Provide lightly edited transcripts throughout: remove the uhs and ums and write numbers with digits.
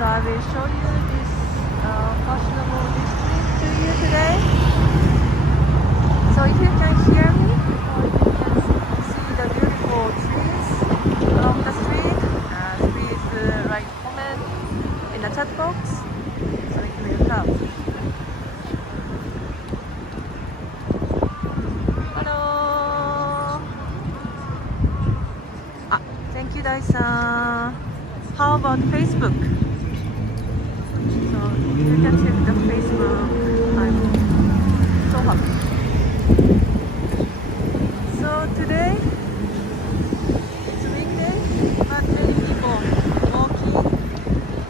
So I will show you this fashionable district to you today. So if you can hear me, or if you can see the beautiful trees along the street, please write comment in the chat box so it will help. Hello. Thank you, Dai-san. How about Facebook? So you can check the Facebook. I'm so happy. So today it's weekday, but many people walking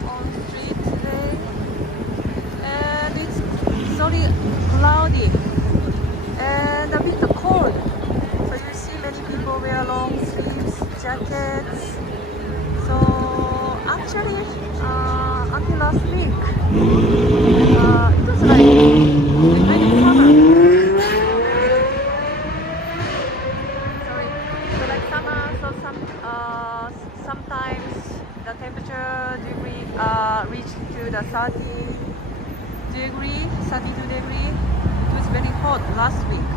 on the street today, and it's sorry cloudy and a bit cold. So you see many people wear long sleeves jackets. So actually, until last week, it was like summer. Sorry, so like summer. So sometimes the temperature degree reached to the 32 degree. It was very hot last week,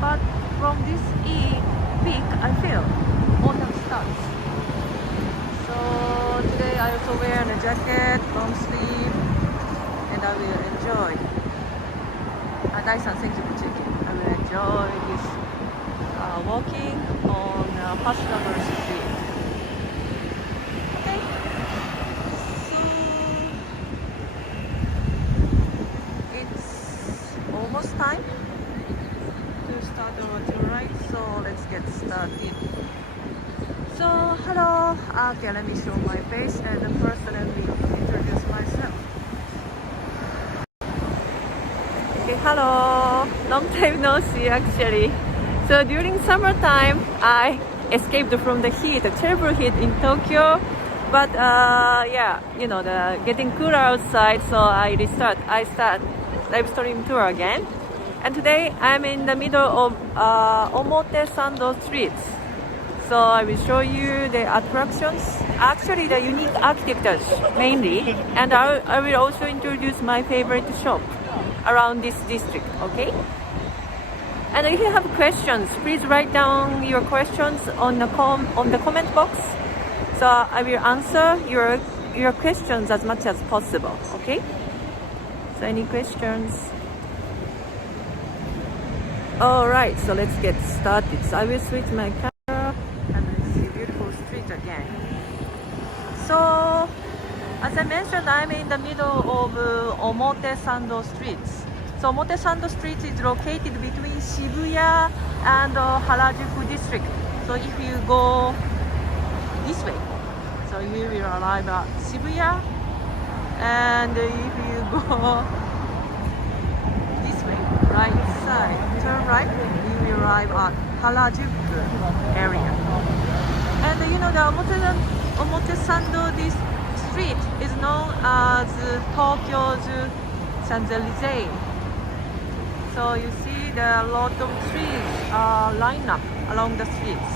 but from this week, I feel autumn starts. So today I also wear a jacket, long sleeve, and I will enjoy. Dai-san, thank you for checking. I will enjoy this walking on fashionable street. Okay. So it's almost time to start our tour ride. So let's get started. So hello, okay, let me show my face, and first let me introduce myself. Okay, hello, long time no see actually. So during summertime, I escaped from the heat, the terrible heat in Tokyo. But yeah, you know, the getting cooler outside, so I start live stream tour again. And today I'm in the middle of Omotesando streets. So I will show you the attractions, actually the unique architectures mainly, and I will also introduce my favorite shop around this district, okay? And if you have questions, please write down your questions on the comment box. So I will answer your questions as much as possible, okay? So any questions? Alright, so let's get started. So I will switch my camera. Again. So, as I mentioned, I'm in the middle of Omotesando streets. So, Omotesando street is located between Shibuya and Harajuku district. So, if you go this way, so you will arrive at Shibuya, and if you go this way, right side, turn right, you will arrive at Harajuku area. And you know, the Omotesando, this street is known as Tokyo's Champs-Élysées. So you see there are a lot of trees lined up along the streets.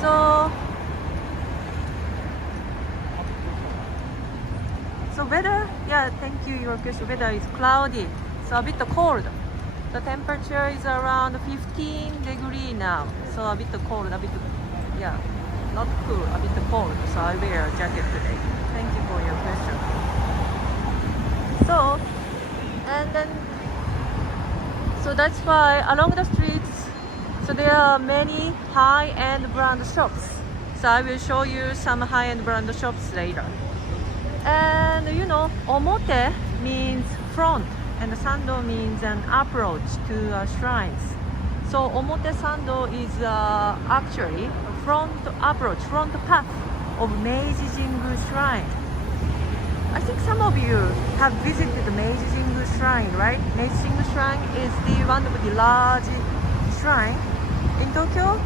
So weather, yeah, thank you, your question. Weather is cloudy, so a bit cold. The temperature is around 15 degrees now, so a bit cold, yeah, not cool, a bit cold, so I wear a jacket today. Thank you for your question. So, and then, so that's why along the streets, so there are many high-end brand shops. So I will show you some high-end brand shops later. And you know, omote means front, and sando means an approach to shrines. So Omotesando is actually a front path of Meiji Jingu Shrine. I think some of you have visited the Meiji Jingu Shrine, right? Meiji Jingu Shrine is one of the large shrine in Tokyo,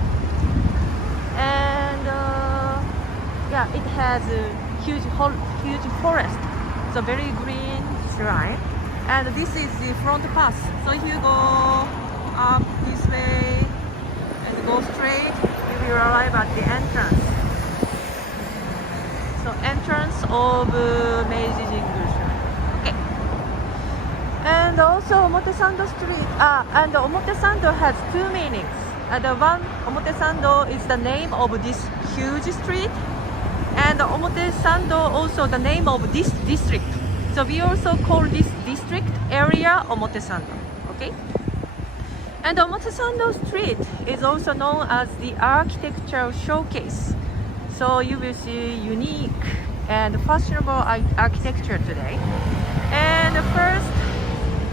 and yeah, it has a huge forest. It's a very green shrine, and this is the front path. So if you go up this way and go straight, you will arrive at the entrance. So entrance of Meiji Jingu Shrine. Okay. And also Omotesando Street, and Omotesando has two meanings. The one, Omotesando is the name of this huge street, and Omotesando also the name of this district. So we also call this district area Omotesando. Okay. And Omotesando Street is also known as the architectural showcase. So you will see unique and fashionable architecture today. And first,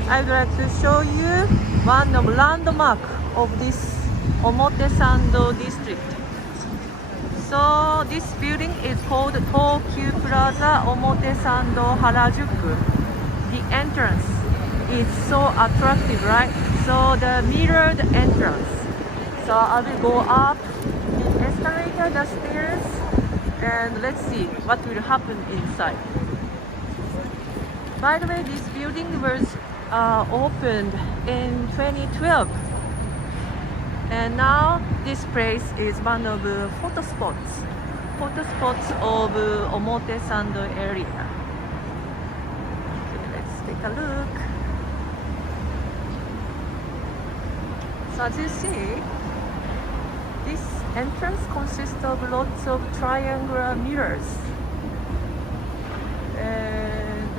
I would like to show you one of landmark of this Omotesando district. So this building is called Tokyu Plaza Omotesando Harajuku. The entrance is so attractive, right? So the mirrored entrance. So I will go up the escalator, the stairs, and let's see what will happen inside. By the way, this building was opened in 2012, and now this place is one of the photo spots of Omotesando area. Okay, let's take a look. So as you see, this entrance consists of lots of triangular mirrors, and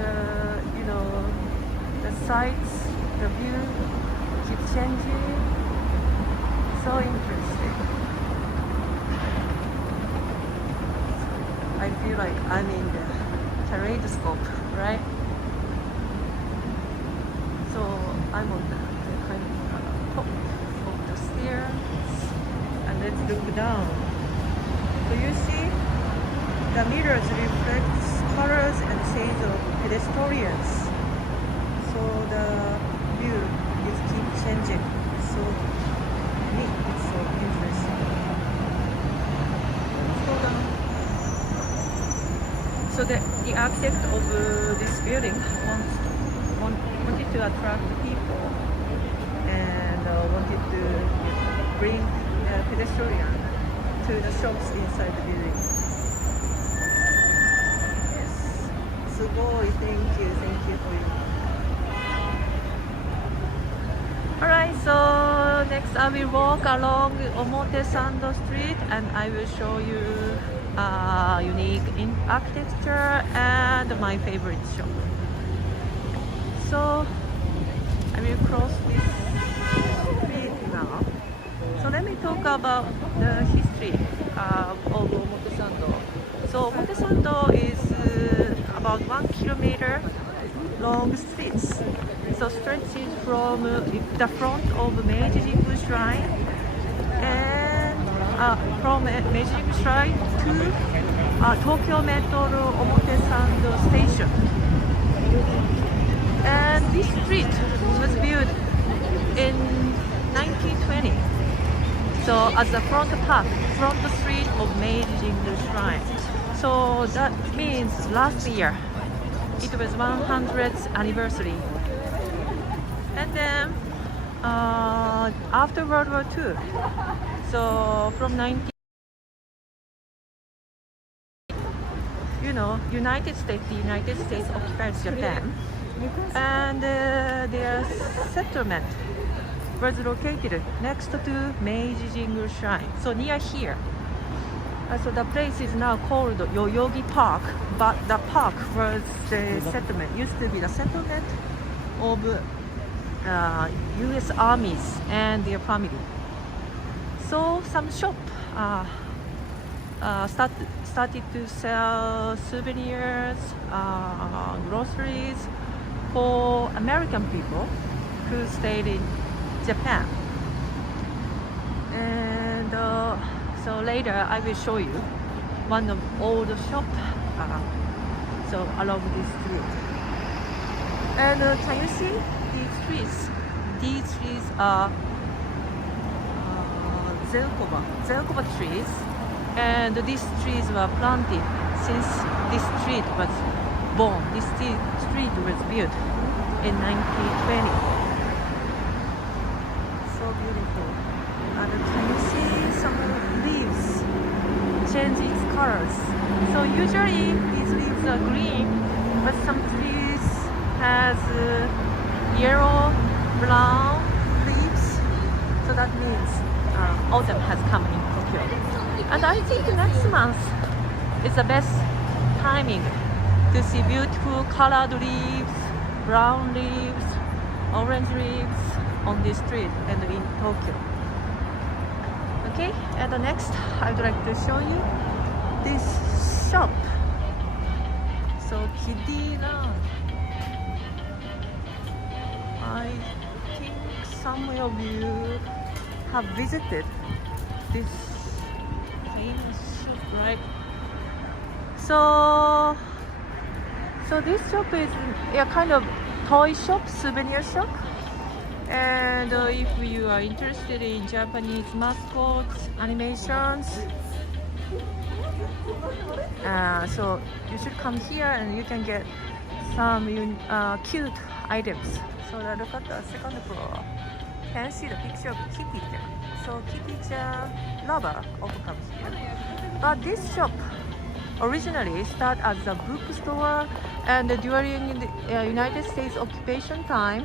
you know, the sights, the view keeps changing. So interesting. I feel like I'm in the kaleidoscope, right? So I'm on the kind of top of the stairs, and let's look down. So you see the mirrors reflect colors and shades of pedestrians. So the view is keep changing. So neat. It's so interesting. Let's go down. So the architect of this building wanted to attract people and wanted to bring pedestrians to the shops inside the building. Yes. Sugoi, thank you for you. Alright, so next I will walk along Omotesando Street and I will show you unique architecture and my favorite shop. So I will cross this street now. So let me talk about the history of Omotesando. So Omotesando is about 1 kilometer long streets. So stretches from the front of Meiji Jingu Shrine and from Meiji Jingu Shrine to Tokyo Metro Omotesando Station. And this street was built in 1920. So as the front street of Meiji Jingu Shrine. So that means last year it was 100th anniversary. And then after World War II, so from the United States occupied Japan, and their settlement was located next to Meiji Jingu Shrine, so near here. So the place is now called Yoyogi Park, but the park was the settlement, used to be the settlement of U.S. armies and their family. So some shop started to sell souvenirs, groceries for American people who stayed in Japan. And so later I will show you one of all the shop so along this street. And can you see these trees? These trees are Zelkoba trees, and these trees were planted since this street was born. This street was built in 1920. So beautiful. And can you see some leaves change its colors? So usually these leaves are green, but some trees has yellow, brown leaves. So that means autumn has come in Tokyo. And I think next month is the best timing to see beautiful colored leaves, brown leaves, orange leaves on this street and in Tokyo. Okay, and the next I would like to show you this shop. So Kidiran. I think some of you have visited this famous shop, right? So this shop is a kind of toy shop, souvenir shop. And if you are interested in Japanese mascots, animations, so you should come here and you can get some cute items. So look at the second floor. Can you see the picture of Kitty-chan? So Kitty-chan lover also comes here. But this shop originally started as a bookstore, and during the United States occupation time,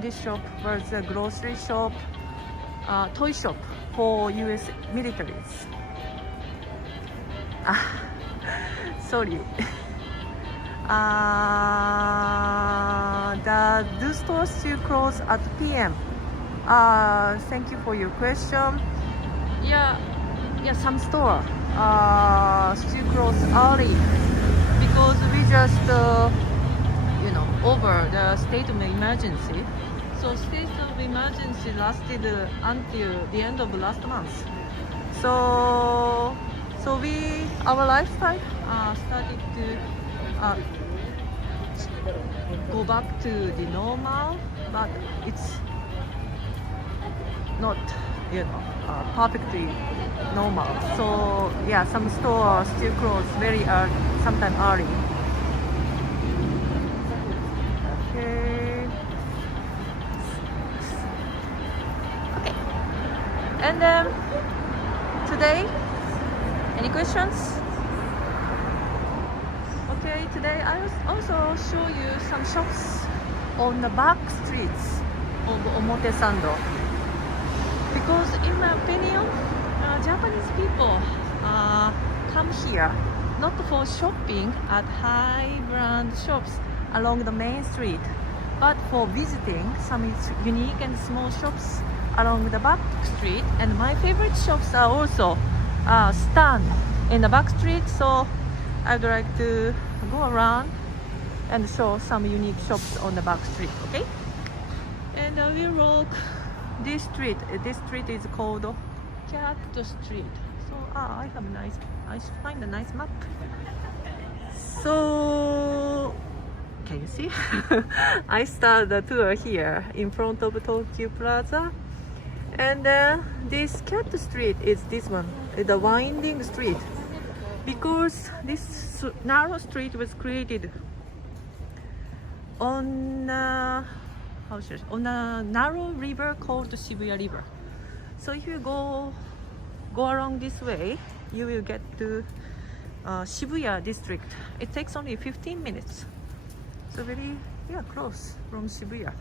this shop was a grocery shop, toy shop for US militaries. Sorry. The store still close at PM. Thank you for your question. Yeah, some store still close early because we just over the state of emergency. So state of emergency lasted until the end of last month. So our lifestyle started to go back to the normal, but it's not perfectly normal. So yeah, some stores still close very early, sometime early. Okay. And then today, any questions? Okay, today I will also show you some shops on the back streets of Omotesando. Because in my opinion, Japanese people come here not for shopping at high brand shops along the main street, but for visiting some unique and small shops along the back street. And my favorite shops are also stand in the back street, so I'd like to go around and show some unique shops on the back street. Okay, and we walk this street. This street is called Cat Street. So I should find a nice map. So can you see? I start the tour here in front of Tokyo Plaza, and this Cat Street is this one, the winding street, because this narrow street was created on on a narrow river called Shibuya River. So if you go along this way, you will get to Shibuya district. It takes only 15 minutes. So very close from Shibuya.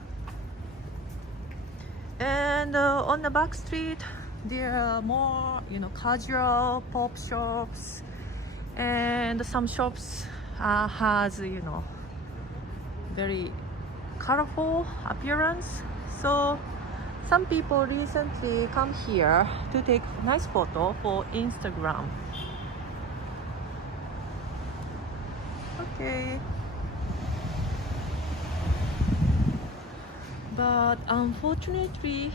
And on the back street, there are more casual pop shops, and some shops has very colorful appearance. So some people recently come here to take nice photo for Instagram. Okay. But unfortunately,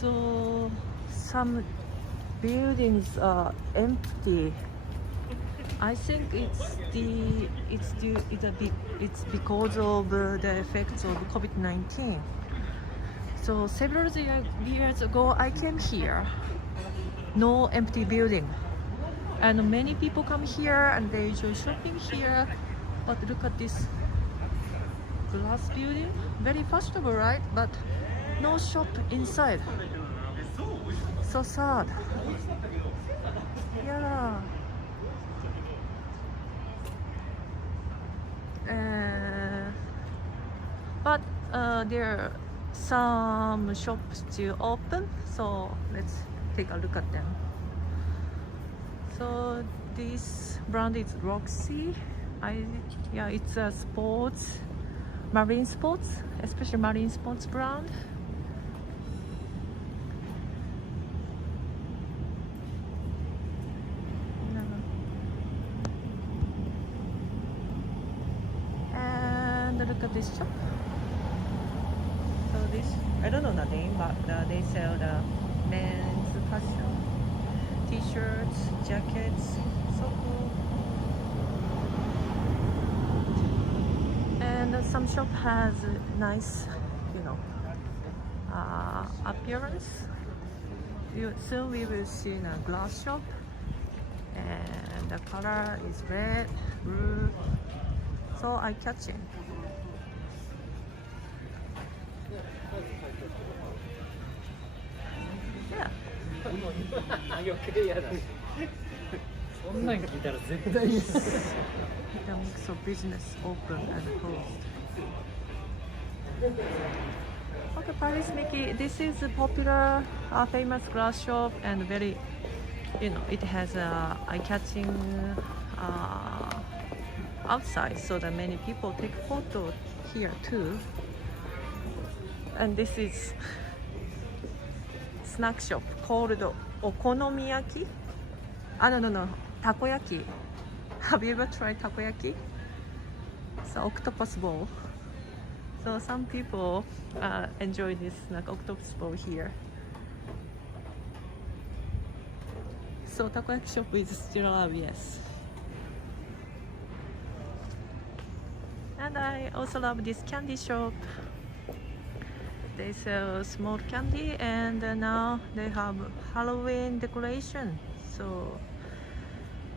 so some buildings are empty. I think it's because of the effects of COVID-19. So several years ago, I came here, no empty building, and many people come here and they enjoy shopping here. But look at this glass building, very fashionable, right? But no shop inside. So sad. Yeah. there are some shops still open, so let's take a look at them. So this brand is Roxy. Yeah, it's a sports, marine sports, especially marine sports brand. And look at this shop. So this, I don't know the name, but they sell the men's fashion, t-shirts, jackets, so cool. And some shop has a nice, appearance. Soon we will see in a glass shop, and the color is red, blue, so eye-catching. Yeah. 余計やだ。そんなん聞いたら絶対に。 The mix of business open and closed. Okay, Paris Mickey. This is a popular, famous glass shop, and very, it has a eye-catching outside, so that many people take photo here too. And this is snack shop called Okonomiyaki. No, takoyaki. Have you ever tried takoyaki? It's an octopus ball. So some people enjoy this octopus ball here. So takoyaki shop is still alive, yes. And I also love this candy shop. They sell small candy, and now they have Halloween decoration. So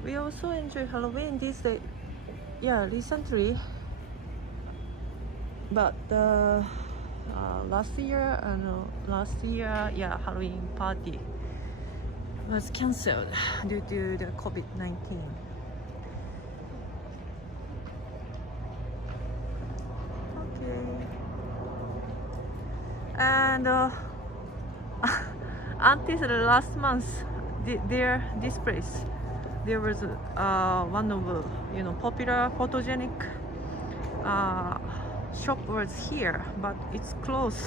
we also enjoy Halloween these days. Yeah, recently. But last year, yeah, Halloween party was cancelled due to the COVID-19. And until the last month, this place, there was one of popular photogenic shop was here, but it's closed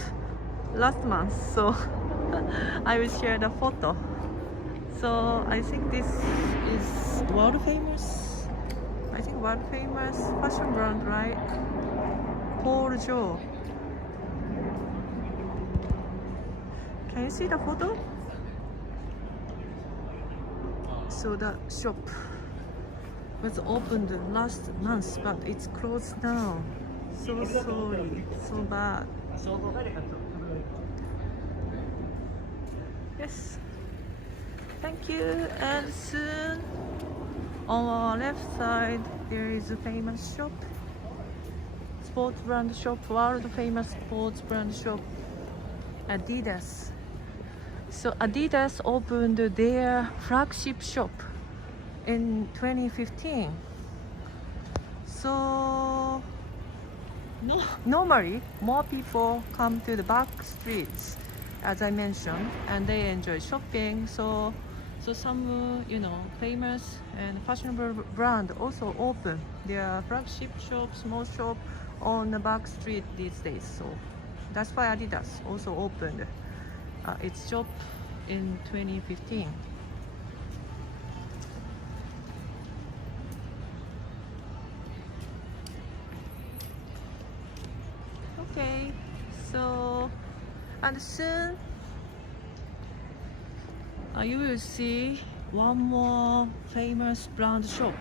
last month. So I will share the photo. So I think this is world famous. I think world famous fashion brand, right? Paul Joe. Can you see the photo? So the shop was opened last month, but it's closed now. So sorry, so bad. Yes, thank you. And soon on our left side there is a famous shop, sports brand shop, world famous sports brand shop, Adidas. So Adidas opened their flagship shop in 2015. So normally more people come to the backstreets, as I mentioned, and they enjoy shopping. So some famous and fashionable brand also open their flagship shop, small shop on the backstreet these days. So that's why Adidas also opened its shop in 2015. Okay, so and soon you will see one more famous brand shop.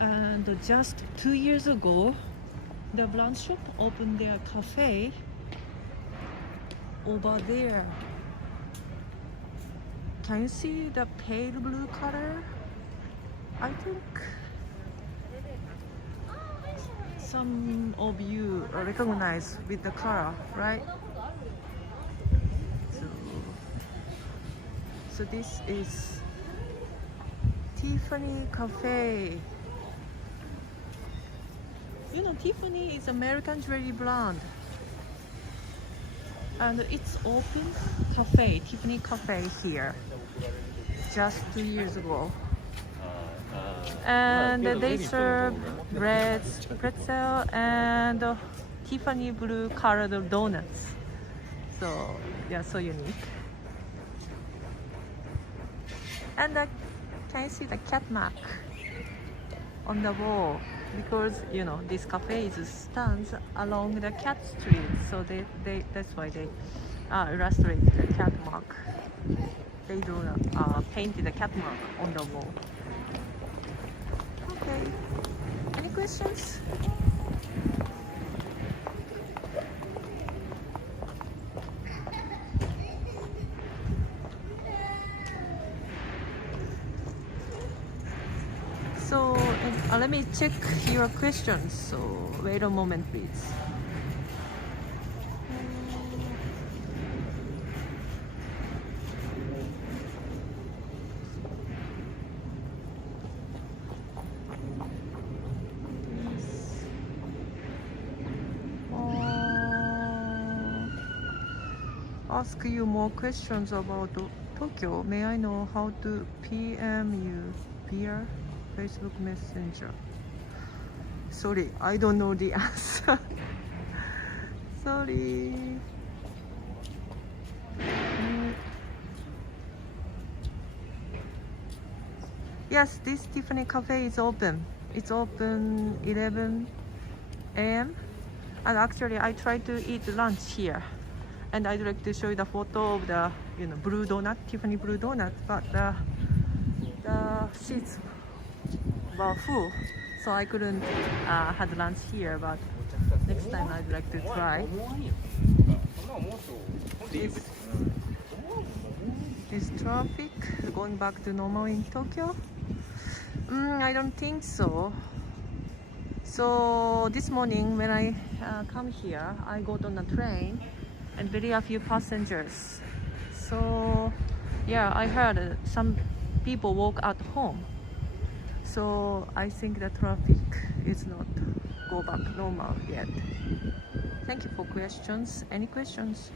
And just 2 years ago, the brand shop opened their cafe over there. Can you see the pale blue color? I think some of you recognize with the color, right? So this is Tiffany Cafe. You know, Tiffany is American jewelry brand. And it's open cafe, Tiffany Cafe here, just 2 years ago. And they serve breads, pretzel, and Tiffany blue colored donuts. So yeah, so unique. And can you see the cat mark on the wall? Because you know this cafe stands along the cat street, so that's why they illustrate the cat mark. They do painted the cat mark on the wall. Okay. Any questions? So let me check your questions. So wait a moment, please. Ask you more questions about Tokyo. May I know how to PM you via Facebook Messenger? Sorry, I don't know the answer. Sorry. Yes, this Tiffany Cafe is open. It's open 11 a.m. And actually, I tried to eat lunch here. And I'd like to show you the photo of the blue donut, Tiffany blue donut, but the seats were full, so I couldn't have lunch here. But next time I'd like to try. Is traffic going back to normal in Tokyo? I don't think so. So this morning when I come here, I got on a train and very few passengers. So yeah, I heard some people walk at home. So I think the traffic is not go back normal yet. Thank you for questions. Any questions?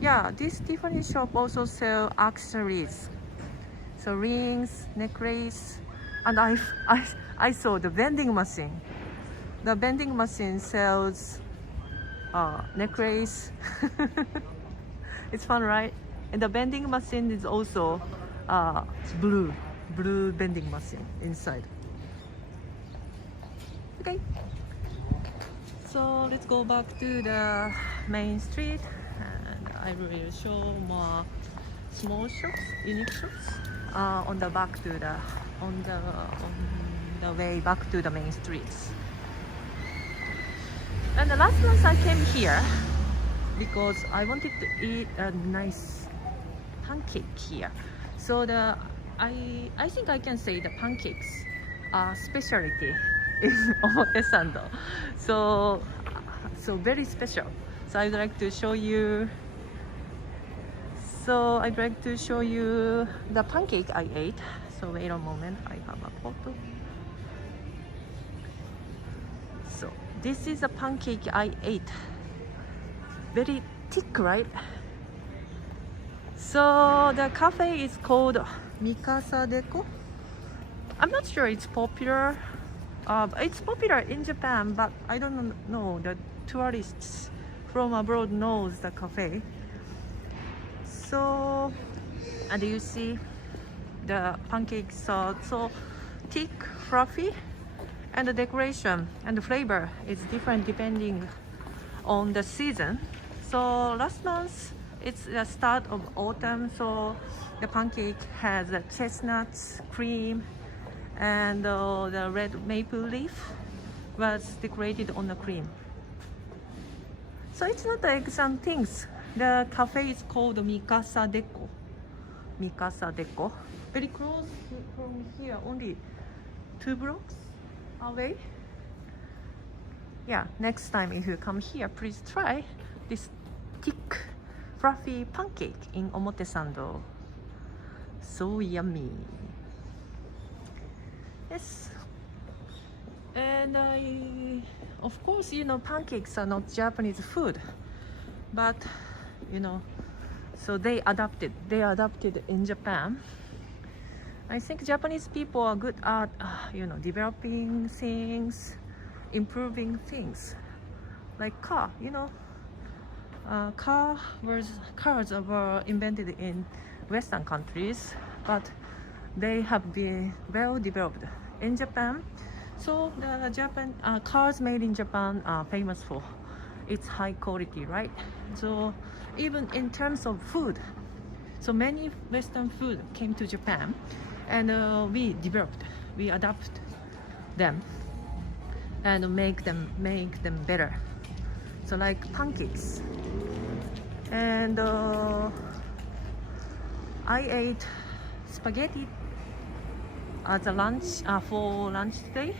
Yeah, this Tiffany shop also sell accessories. So rings, necklace, and I saw the vending machine. The vending machine sells necklace. It's fun, right? And the vending machine is also blue vending machine inside. Okay, so let's go back to the main street, and I will show more small shops, unique shops on the way back to the main streets. And the last month I came here because I wanted to eat a nice pancake here. So I think I can say the pancakes are specialty in Omotesando. So very special. So I'd like to show you. So I'd like to show you the pancake I ate. So wait a moment, I have a photo. So this is a pancake I ate. Very thick, right? So the cafe is called Mikasa-deko. I'm not sure it's popular. It's popular in Japan, but I don't know the tourists from abroad knows the cafe. So, and you see the pancakes are so thick, fluffy, and the decoration and the flavor is different depending on the season. So last month it's the start of autumn, so the pancake has the chestnuts, cream, and the red maple leaf was decorated on the cream. So it's not like some things. The cafe is called Mikasa-deko. Mikasa-deko. Very close from here, only 2 blocks away. Yeah, next time if you come here, please try this thick, fluffy pancake in Omotesando. So yummy. Yes. And of course, pancakes are not Japanese food, but so they adapted in Japan. I think Japanese people are good at developing things, improving things, like car. Cars were invented in Western countries, but they have been well developed in Japan. So the cars made in Japan are famous for its high quality, right? So even in terms of food, so many Western food came to Japan, and we adapt them and make them better. So like pancakes, and I ate spaghetti as a lunch for lunch today,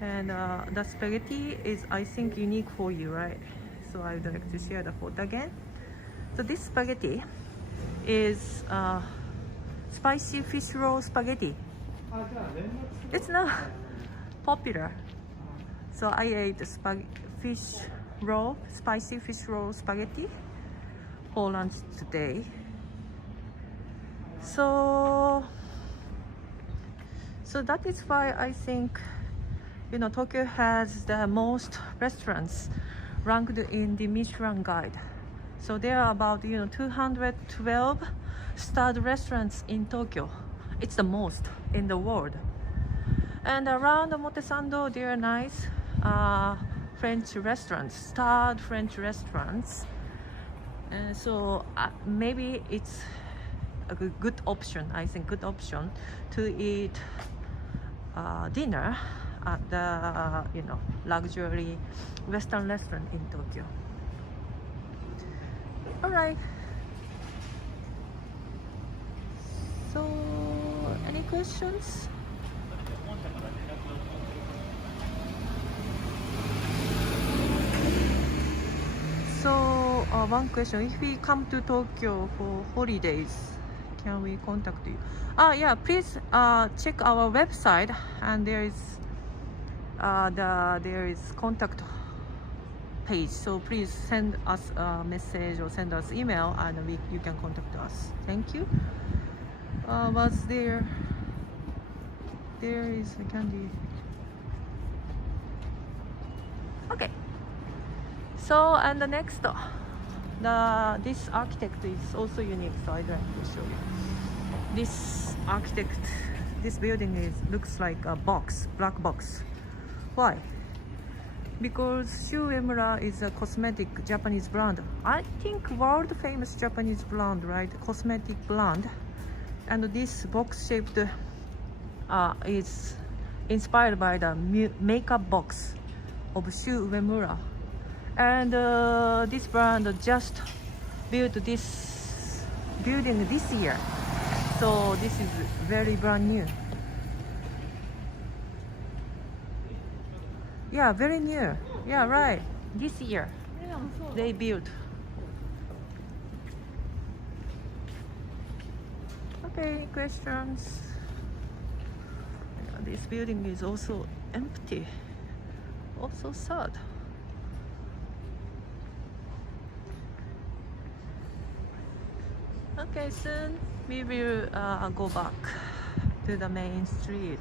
and the spaghetti is, I think, unique for you, right? So I would like to share the photo again. So this spaghetti is spicy fish roll spaghetti. It's not popular, so I ate spicy fish roll spaghetti for lunch today. So that is why I think Tokyo has the most restaurants ranked in the Michelin Guide. So there are about 212 starred restaurants in Tokyo. It's the most in the world. And around Omotesando there are nice French restaurants, starred French restaurants. And so maybe it's a good option, I think, to eat dinner at the luxury Western restaurant in Tokyo. All right. So, any questions? So, one question: if we come to Tokyo for holidays, can we contact you? Yeah, please check our website, and there is contact page. So please send us a message or send us email, and you can contact us. Thank you. Was there is a candy. Okay. So, and the next, this architect is also unique, so I'd like to show you. This building looks like a black box. Why? Because Shu Uemura is a cosmetic Japanese brand. I think world famous Japanese brand, right? Cosmetic brand. And this box shaped is inspired by the makeup box of Shu Uemura. And this brand just built this building this year. So this is very brand new. Yeah, very new. Yeah, right. This year they built. Okay, questions? This building is also empty. Also sad. Okay, soon we will go back to the main street.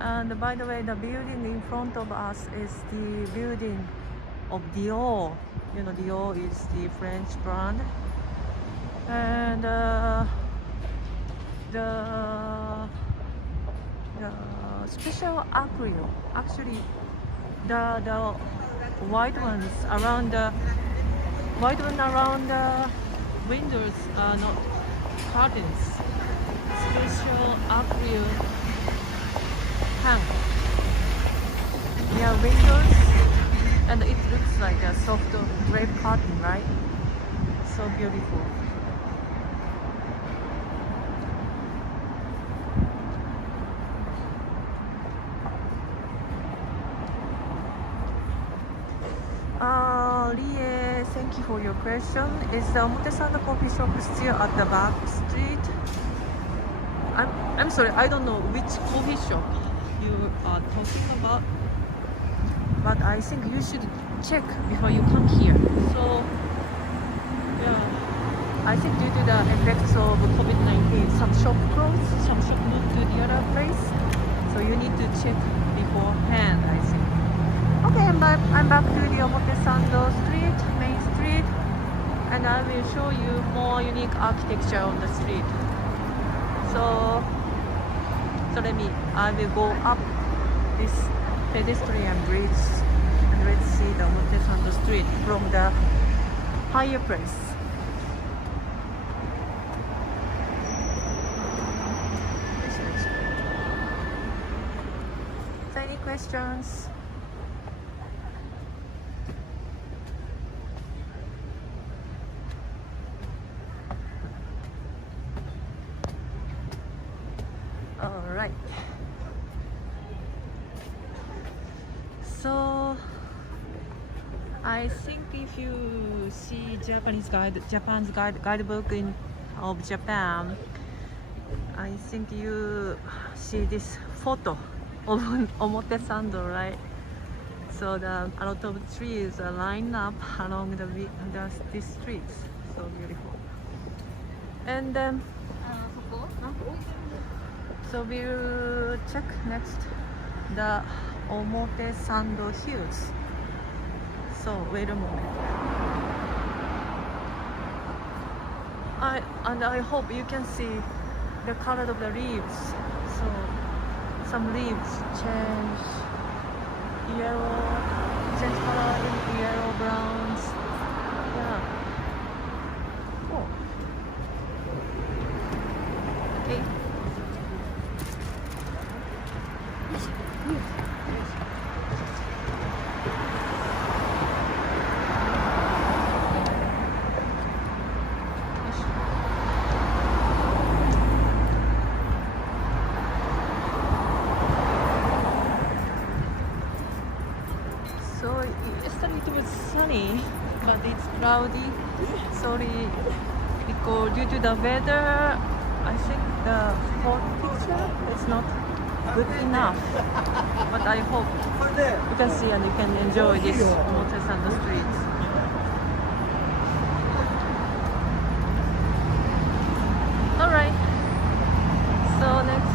And by the way, the building in front of us is the building of Dior. Dior is the French brand. And the special acrylic, actually the white ones around the windows are not curtains. Special acrylic hang near windows, and it looks like a soft drape curtain, right? So beautiful. Rie, thank you for your question. Is the Omotesando coffee shop still at the back street? I'm sorry, I don't know which coffee shop you are talking about. But I think you should check before you come here. So, yeah, I think due to the effects of COVID-19, some shop closed, some shop moved to the other place. So you need to check beforehand, I think. Okay, I'm back to the Omotesando street, main street, and I will show you more unique architecture on the street. So I will go up this pedestrian bridge and let's see the Omotesando street from the higher place. So any questions? Alright. So I think if you see Japan's guidebook of Japan, I think you see this photo of Omotesando, right? So a lot of trees are lined up along these streets. So beautiful. And then so we'll check next the Omotesando Hills. So wait a moment. I hope you can see the color of the leaves. So some leaves change color in yellow, browns. Yeah. Cool. Okay. So yesterday it was sunny, but it's cloudy. Sorry, because due to the weather, I think the picture is not good enough. But I hope you can see and you can enjoy this Omotesando streets. Alright, so next,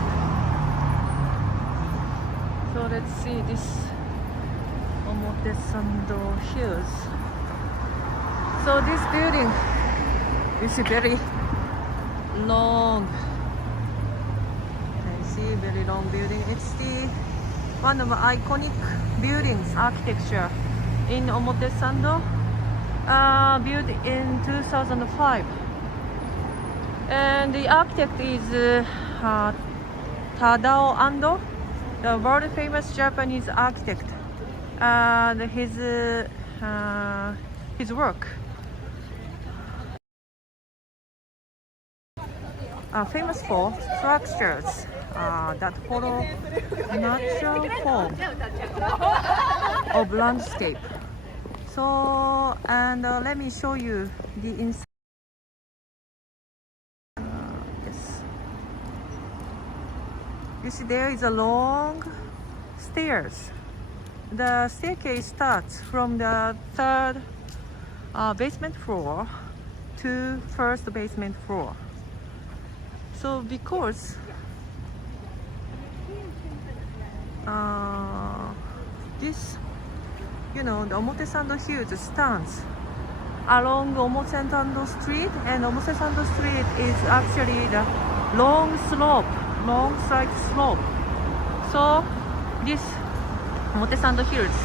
so let's see this Omotesando Hills. So this building is very long. I see very long building. It's the one of the iconic buildings architecture in Omotesando, built in 2005. And the architect is Tadao Ando, the world famous Japanese architect. His work famous for structures that follow natural form of landscape. So, and let me show you the inside. Yes. You see, there is a long stairs. The staircase starts from the third basement floor to first basement floor. So because this, the Omotesando Hills stands along Omotesando Street, and Omotesando Street is actually the long side slope. So this Omotesando Hills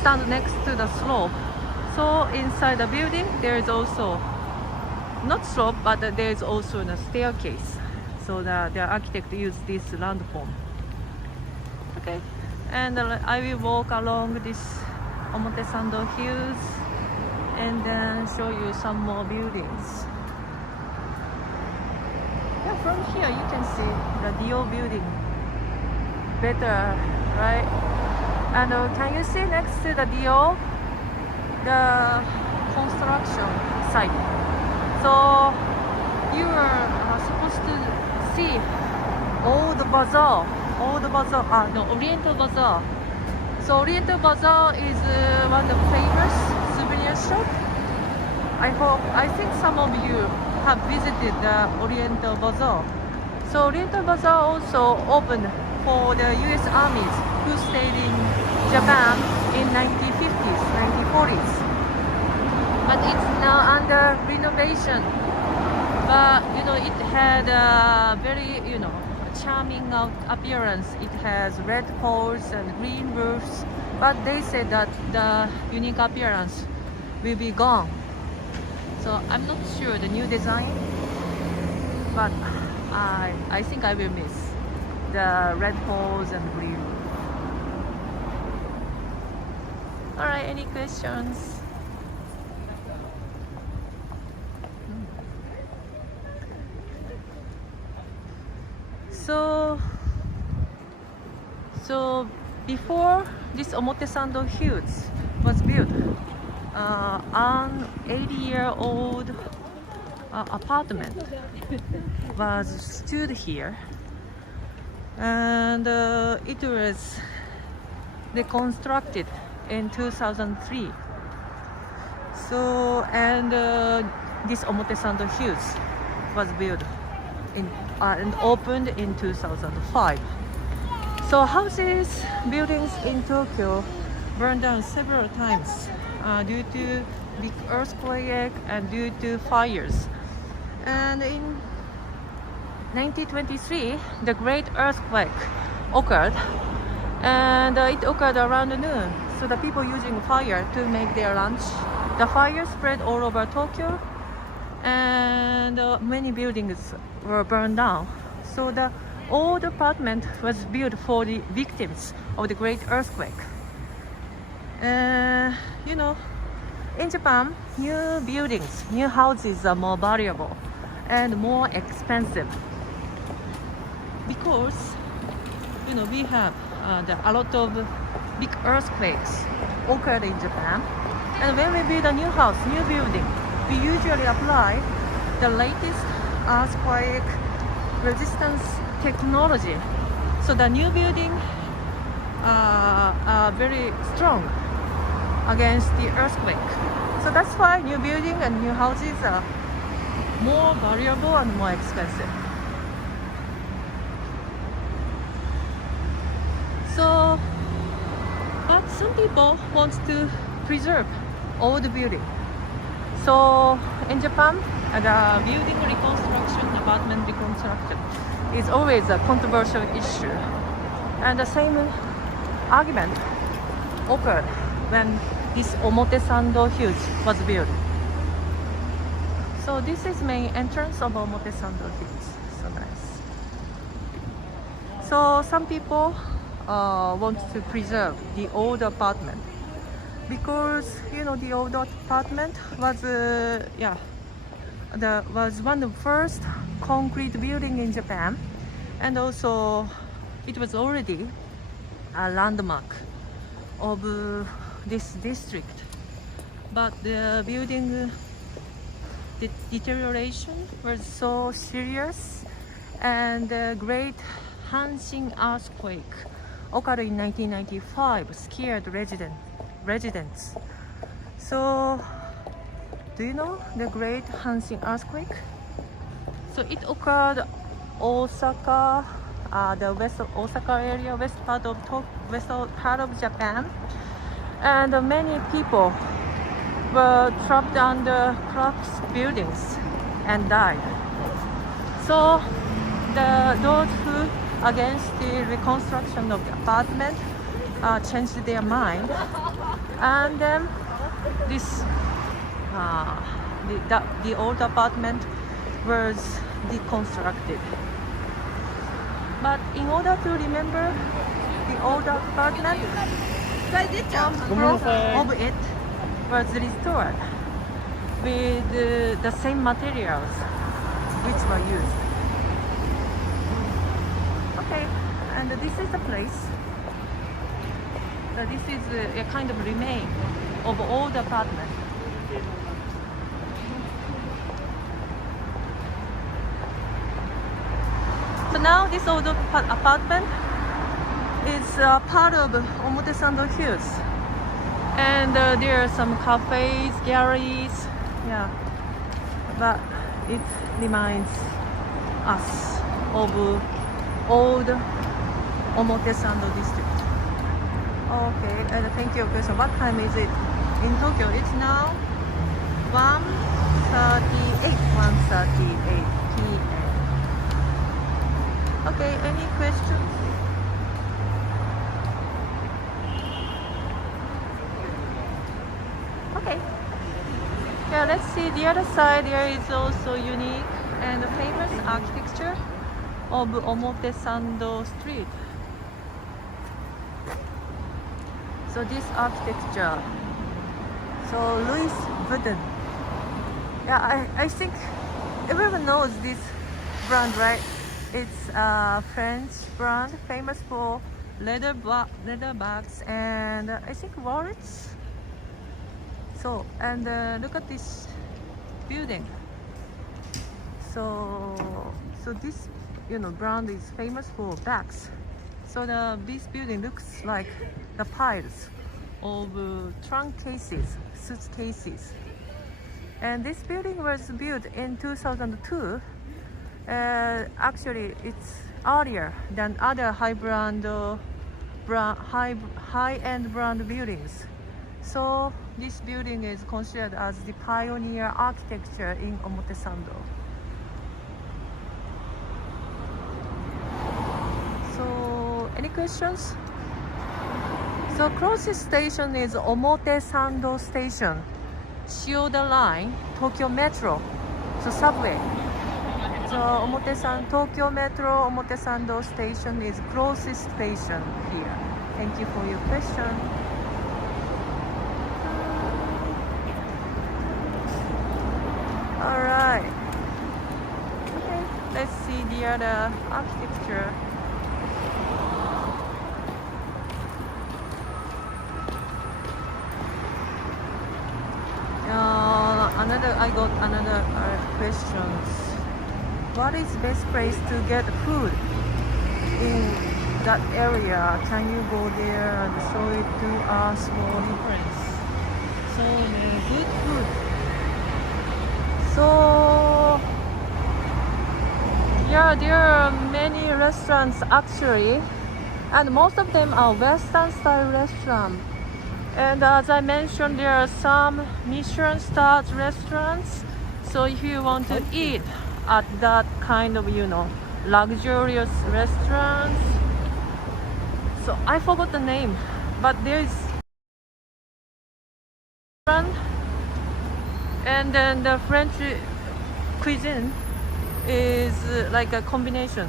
stand next to the slope. So inside the building there is also not slope, but there is also a staircase. So the architect used this land form. Okay, and I will walk along this Omotesando Hills and then show you some more buildings. Yeah, from here you can see the Dior building better, right? And can you see next to the Dior, the construction site? So you are supposed to see all the bazaar Old Bazaar, no, Oriental Bazaar. So Oriental Bazaar is one of the famous souvenir shop. I think some of you have visited the Oriental Bazaar. So Oriental Bazaar also opened for the US armies who stayed in Japan in 1950s, 1940s. But it's now under renovation. But you know, it had a very, you know, charming appearance. It has red poles and green roofs. But they said that the unique appearance will be gone. So I'm not sure the new design, but I think I will miss the red poles and green roof. Alright, any questions? So before this Omotesando Hills was built, an 80-year-old apartment was stood here, and it was reconstructed in 2003. So, and this Omotesando Hills was built and opened in 2005. So houses, buildings in Tokyo burned down several times due to big earthquake and due to fires. And in 1923, the Great Earthquake occurred, and it occurred around noon. So the people using fire to make their lunch, the fire spread all over Tokyo, and many buildings were burned down. So the old apartment was built for the victims of the Great Earthquake. You know, in Japan, new buildings, new houses are more valuable and more expensive because, you know, we have a lot of big earthquakes occurred in Japan. And when we build a new house, new building, we usually apply the latest earthquake resistance technology. So the new building are very strong against the earthquake. So that's why new building and new houses are more valuable and more expensive. So, but some people want to preserve old building. So in Japan, the building reconstruction, apartment reconstruction is always a controversial issue. And the same argument occurred when this Omotesando Hills was built. So this is main entrance of Omotesando Hills. So nice. So some people want to preserve the old apartment because, you know, the old apartment was was one of the first concrete building in Japan, and also it was already a landmark of this district. But the building deterioration was so serious, and the great Hansen earthquake occurred in 1995 scared residents. So, do you know the great Hansen earthquake? So it occurred Osaka, the west of Osaka area, west part of Japan, and many people were trapped under collapsed buildings and died. So those who against the reconstruction of the apartment changed their mind, and then this the old apartment was deconstructed. But in order to remember the old apartment, some of it was restored with the same materials which were used. Okay, and this is the place. This is a kind of remain of old apartment. So now this old apartment It's part of Omotesando Hills. And there are some cafes, galleries, yeah. But it reminds us of old Omotesando district. Okay, and thank you. Okay, so what time is it in Tokyo? It's now 1:38 p.m. Okay, any questions? Okay. Yeah, let's see the other side. There is also unique and famous architecture of Omotesando Street. So this architecture. So Louis Vuitton. Yeah, I think everyone knows this brand, right? It's a French brand famous for leather bags and I think wallets. So, and look at this building. So this, brand is famous for bags. So this building looks like the piles of trunk cases, suitcases. And this building was built in 2002. Actually, it's earlier than other high-end brand buildings. So this building is considered as the pioneer architecture in Omotesando. So any questions? So closest station is Omotesando Station, Shibuya Line, Tokyo Metro, so subway. So Tokyo Metro Omotesando Station is closest station here. Thank you for your question. Alright. Okay, let's see the other architecture. I got another questions. What is best place to get food in that area? Can you go there and show it to us for reference? So good food. So yeah, there are many restaurants actually, and most of them are Western style restaurants. And as I mentioned, there are some Michelin starred restaurants. So if you want to eat at that kind of, luxurious restaurants. So I forgot the name, but there is and then the French cuisine is like a combination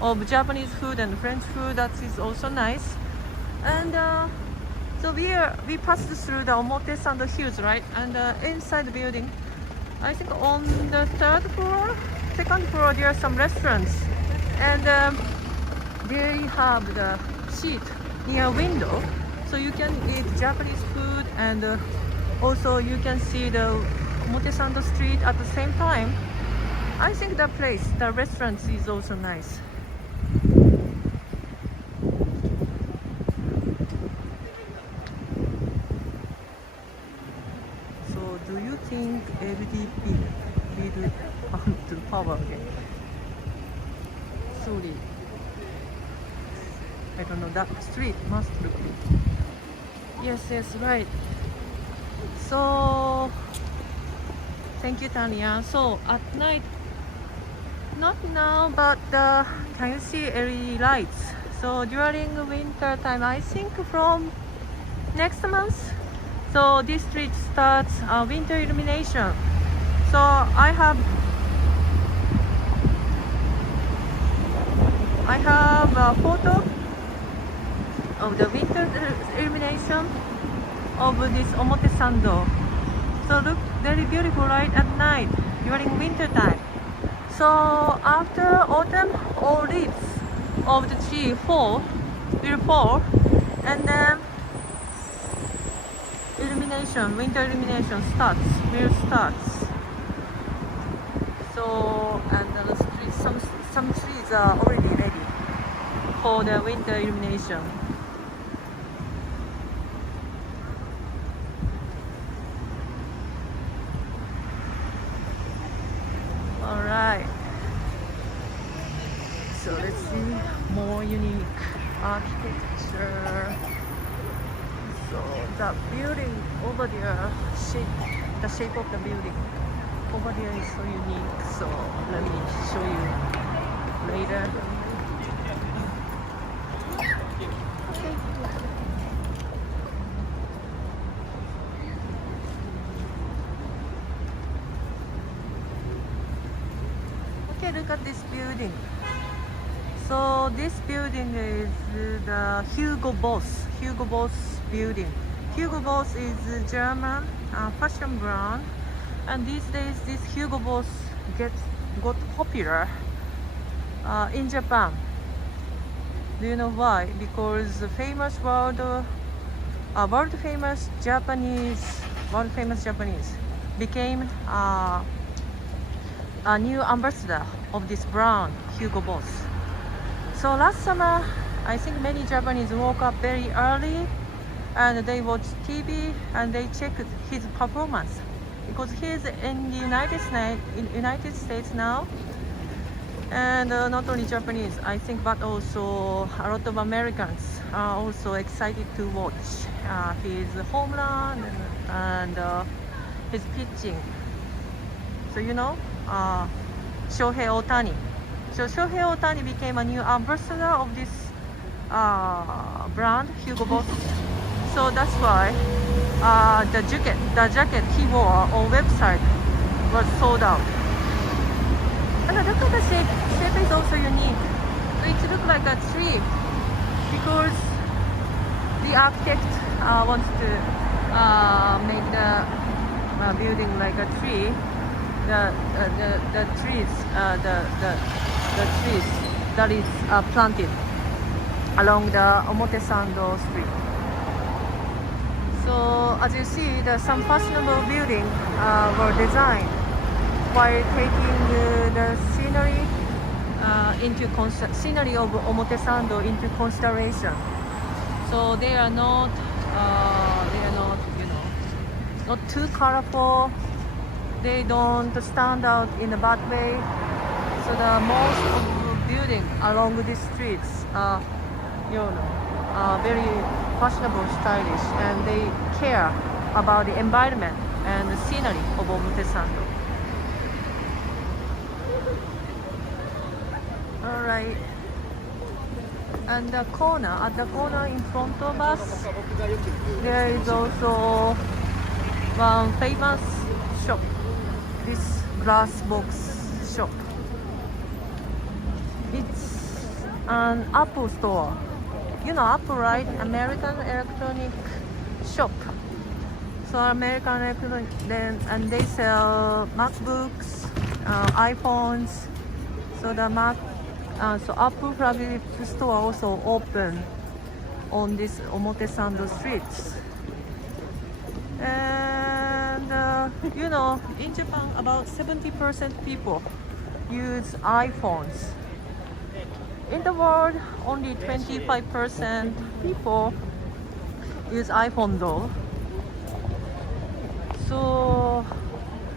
of Japanese food and French food. That is also nice. And so we passed through the Omotesando Hills, right? And inside the building, I think on the second floor, there are some restaurants, and they have the seat near a window, so you can eat Japanese food, and also you can see the Omotesando Street at the same time. I think the restaurant is also nice. Do you think LDP will come to power again? Sorry, I don't know. That street must look good. Yes, right. So thank you, Tanya. So at night, not now, but can you see LED lights? So during winter time, I think from next month. So this street starts winter illumination. So I have a photo of the winter illumination of this Omotesando. So look very beautiful, right, at night during winter time. So after autumn, all leaves of the tree will fall, and then winter illumination will start. So, and the streets, some trees are already ready for the winter illumination. Alright. So let's see more unique architecture. So the building over there, the shape of the building over there is so unique. So let me show you later. Okay, look at this building. So this building is the Hugo Boss building. Hugo Boss is a German fashion brand, and these days this Hugo Boss got popular in Japan. Do you know why? Because the famous world famous Japanese became a new ambassador of this brand, Hugo Boss. So last summer, I think many Japanese woke up very early and they watched TV and they checked his performance, because he's in the United States now, and not only Japanese, I think, but also a lot of Americans are also excited to watch his home run and his pitching. So you know, Shohei Ohtani. So Shohei Ohtani became a new ambassador of this brand, Hugo Boss. So that's why the jacket he wore on website was sold out. And look at the shape. Shape is also unique. It looks like a tree because the architect wants to make the building like a tree. The trees that is planted along the Omotesando street. So as you see, some fashionable buildings were designed while taking the scenery of Omotesando into consideration. So they are not not too colorful. They don't stand out in a bad way. So the most of the building along these streets are, very fashionable, stylish, and they care about the environment and the scenery of Omotesando. All right. And at the corner in front of us, there is also one famous shop. This glass box shop. It's an Apple store. You know Apple, right? American electronic shop. So American electronic, and they sell MacBooks, iPhones. So so Apple flagship store also open on this Omotesando streets. And in Japan, about 70% people use iPhones. In the world, only 25% people use iPhone though. So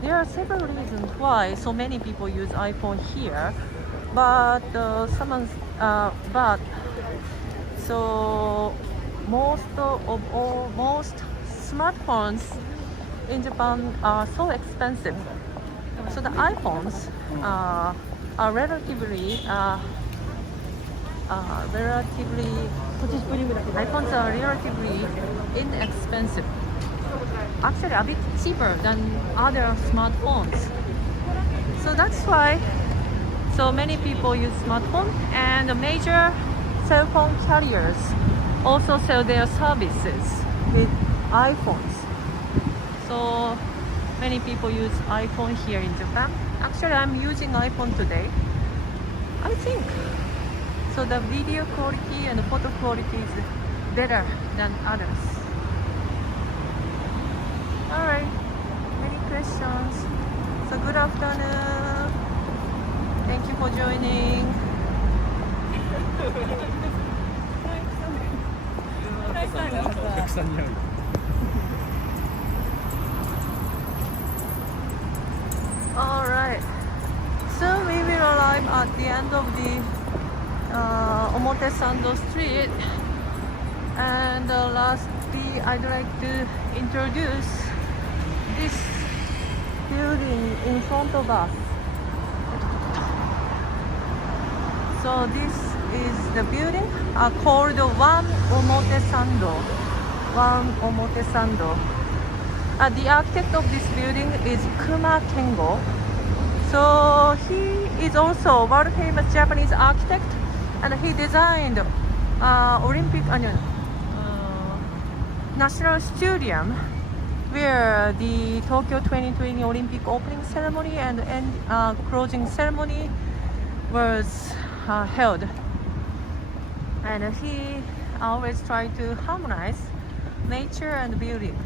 there are several reasons why so many people use iPhone here, but most smartphones in Japan are so expensive. So the iPhones are relatively inexpensive. Actually, a bit cheaper than other smartphones. So that's why so many people use smartphone, and the major cell phone carriers also sell their services with iPhones. So many people use iPhone here in Japan. Actually, I'm using iPhone today. I think so. The video quality and the photo quality is better than others. All right, many questions. So good afternoon. Thank you for joining. くさん似合うよ。Alright, so we will arrive at the end of the Omotesando street, and lastly I'd like to introduce this building in front of us. So this is the building called One Omotesando. One Omotesando. The architect of this building is Kuma Kengo. So he is also a world famous Japanese architect, and he designed National Stadium, where the Tokyo 2020 Olympic opening ceremony and closing ceremony was held. And he always tried to harmonize nature and building.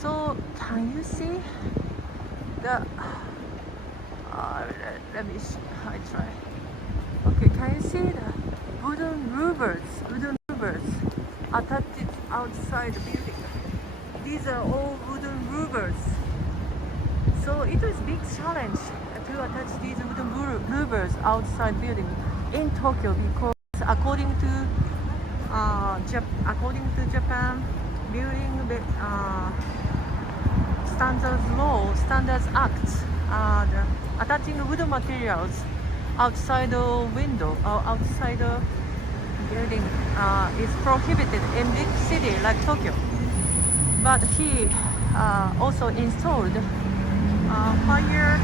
So can you see the let me see. I try. Okay, can you see the wooden louvers attached outside the building? These are all wooden louvers. So it was a big challenge to attach these wooden louvers outside building in Tokyo, because according to Japan building standards act, attaching wooden materials outside the window or outside the building is prohibited in big city like Tokyo. But he also installed fire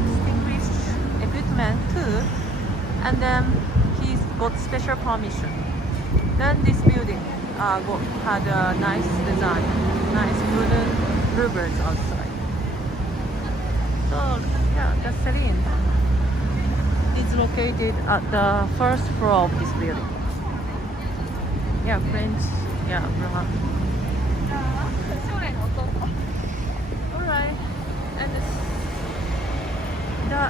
extinguished equipment too, and then he got special permission. Then this building had a nice design, nice wooden louvers outside. So yeah, the Celine is located at the first floor of this building. Yeah, French. Yeah, alright, and the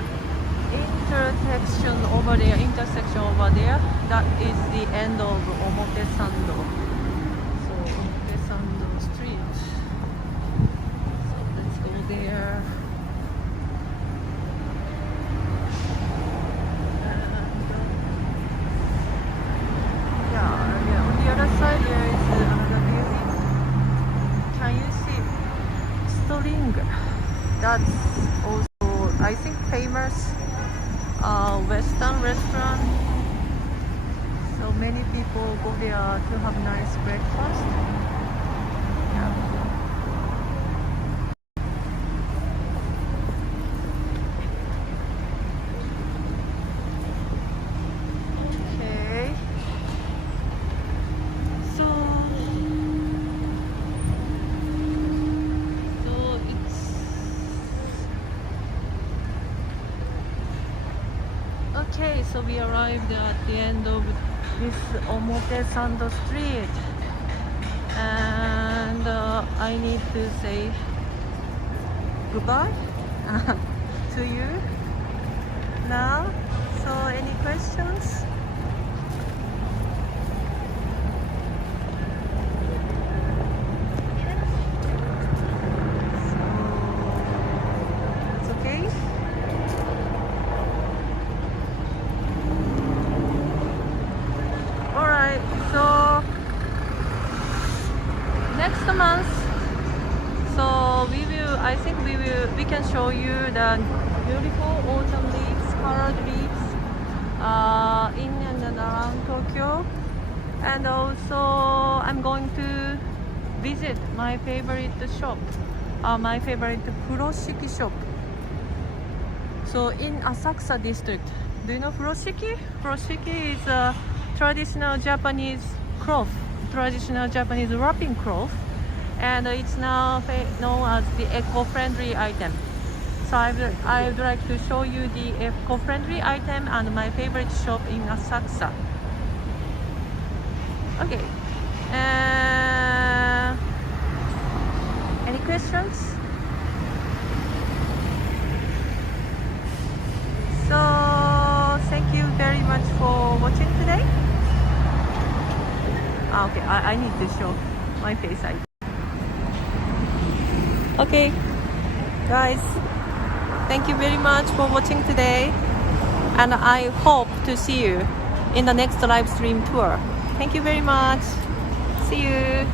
intersection over there, that is the end of Omotesando. So Omotesando street. So let's go there. Yeah, on the other side there is another building. Can you see String? That's also, I think, famous Western restaurant. So many people go there to have nice breakfast. Yeah. Okay. So it's okay. So we arrived at the end of this Omotesando street, and I need to say goodbye to you now. So any questions? So it's okay. So next month, so we can show you the beautiful autumn leaves, colored leaves in and around Tokyo, and also I'm going to visit my favorite shop, my favorite furoshiki shop. So in Asakusa district, do you know furoshiki? Furoshiki is a traditional Japanese cloth, traditional Japanese wrapping cloth, and it's now known as the eco-friendly item. So I would like to show you the eco-friendly item and my favorite shop in Asakusa. Okay. Any questions? So thank you very much for watching today. Okay, I need to show my face ID. Okay, guys, thank you very much for watching today, and I hope to see you in the next live stream tour. Thank you very much. See you.